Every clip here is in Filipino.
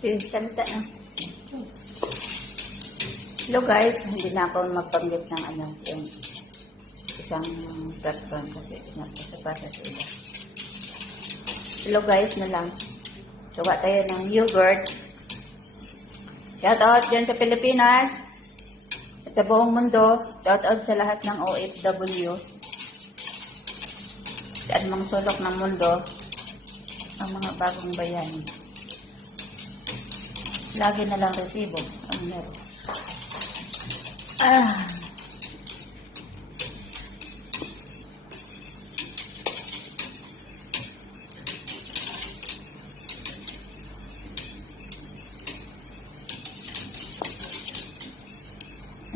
Salita na. Hello guys, hindi na ako magpanggit ng yung isang platform kasi napasabasa sa iba. Hello guys na lang. Gawa tayo ng yogurt. Shout out dyan sa Pilipinas at sa buong mundo. Shout out sa lahat ng OFW. Sa anumang sulok ng mundo, ang mga bagong bayan. Lagi na lang resibo ang meron.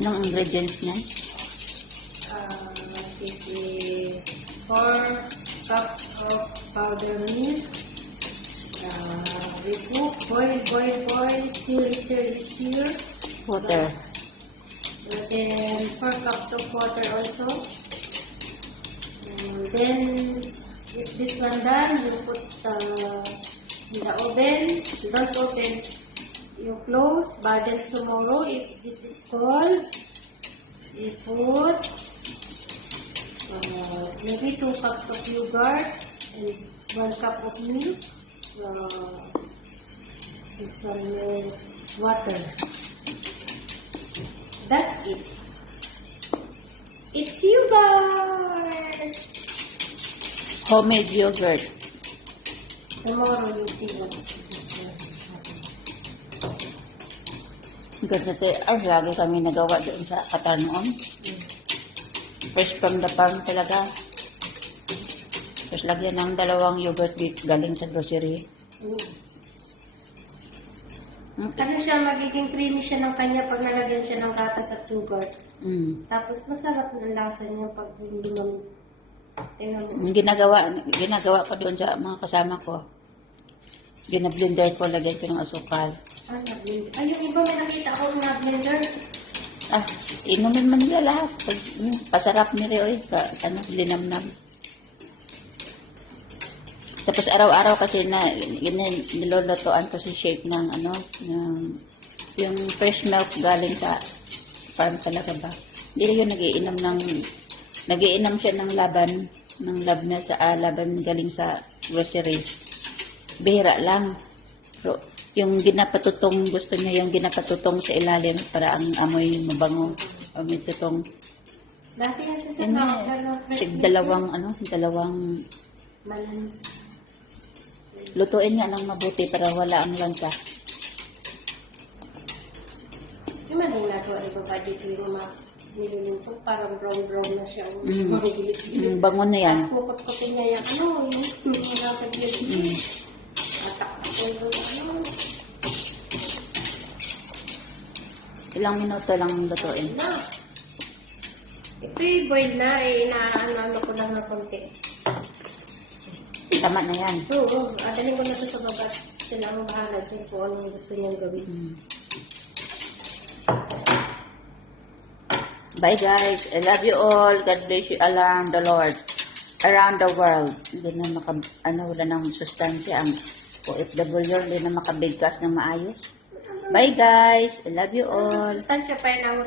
Anong ingredients niyan? This is 4 cups of powder milk. We cook, boil, stir. Water. And then 4 cups of water also. And then, if this one done, you put in the oven. Don't open. You close. But then tomorrow, if this is cold, you put maybe 2 cups of yogurt and 1 cup of milk. This one water. That's it. It's yogurt. Homemade yogurt. Tomorrow you see what this one. Kasi lagi kami nagawa doon sa Qatar noon. Fresh from the farm talaga. Tapos lagyan ng 2 yogurt galing sa grocery. Ano siya, magiging creamy siya ng kanya pag nalagyan siya ng gatas at sugar. Tapos masarap ng lasa niya pag hindi mo tingnan mo. Ginagawa ko doon sa mga kasama ko. Gina-blender ko, lagyan ko ng asukal. Na-blender. Ay, yung iba may nakita ako na-blender. Inumin man nila lahat. Pasarap ni Rioy. Linamnam. Tapos araw-araw kasi nilolotoan ko si shake ng yung fresh milk galing sa farm talaga ba. Hindi yun nagiinom siya ng laban laban galing sa groceries. Bihira lang. Pero yung ginapatutong, gusto niya yung ginapatutong sa ilalim para ang amoy mabango. Amoy tutong. Dati kasi sa dalawang balance. Lutuin nga ng mabuti para wala ang lansa. Yung maling nagawa ni Baba dito yung niluluto, parang brown na siya. Bangon na yan. Tapos kukot-kutin niya yung nasa gilid. Ilang minuto lang lutuin. Ito'y boil na, inaano ko lang ng konti. Tama na yan. Oo, adalhin ko na ito sa baba. Sila ang bahala dyan kung anong gusto niyang gawin. Bye guys. I love you all. God bless you around the Lord. Around the world. Hindi na wala ng sustansya ang OFW. Hindi na makabigkas ng maayos. Bye guys. I love you all. Sustansya pa yun,